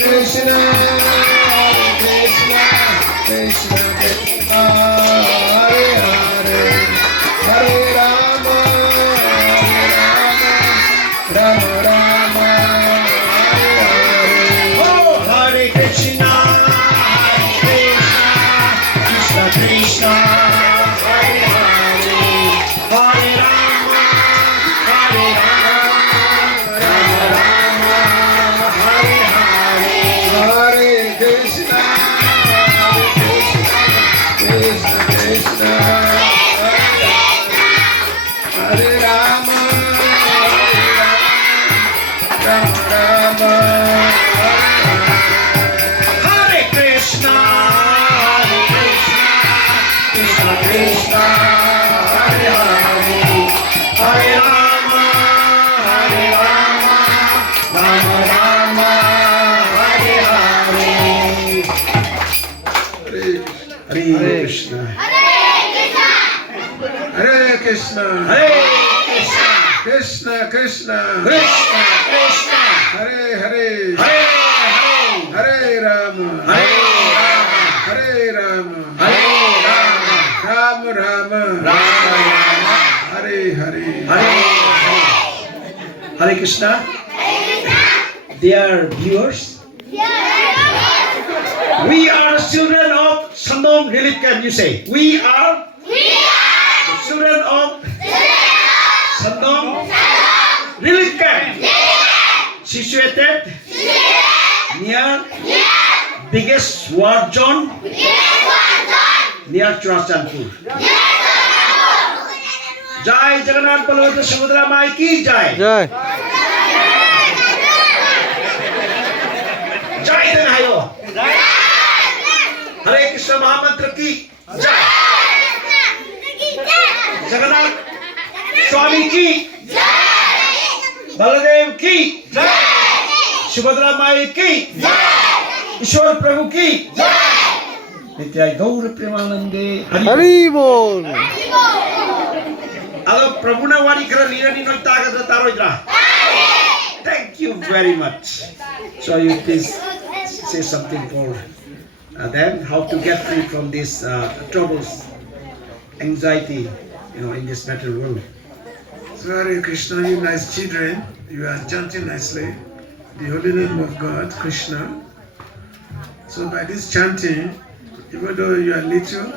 Krishna, Krishna, Krishna, Hare Hare, Hare Rama, Rama Rama, Hare Hare. Oh, Hare Krishna, Krishna Krishna, Hare Hare, Hare Rama, Hare Rama, Rama Rama, Hare Hare. Hare Krishna, Krishna Krishna, Hare Rama, Rama Rama, Hare Krishna, Krishna Krishna, Hare Hare, Hare Rama, Hare Rama, Rama Rama, Hare Hare. Hare Krishna, Hare Krishna, Hare Krishna, Krishna Krishna, Krishna Krishna, Hare Hare, Hare Hare, Hare Rama, Hare Rama, Hare Rama, Hare Rama, Rama Rama, Rama Rama, Hare Hare, Hare Hare. Hare Krishna. Dear viewers, we are children of Shandong Relief Camp. You say, we are the children of Shandong Relief Camp, situated near biggest war zone near Churachandpur. Jai Jagannath Balabhadra Subhadra Mai ki jai. Jai. Jai Danayo. Hare Krishna Mahamantra ki jai. Jagannath Swami ki jai. Baladev ki jai. Subhadra Mai ki jai. Ishwar Prabhu ki jai. Nitya Gaur Premanande Hari Bol. Hello, Prabhuna Wari Kara Nirani Noitaga Taroidra. Thank you very much. So you please say something for them, how to get free from these troubles, anxiety, in this material world. So Hare Krishna, you nice children, you are chanting nicely the holy name of God, Krishna. So by this chanting, even though you are little,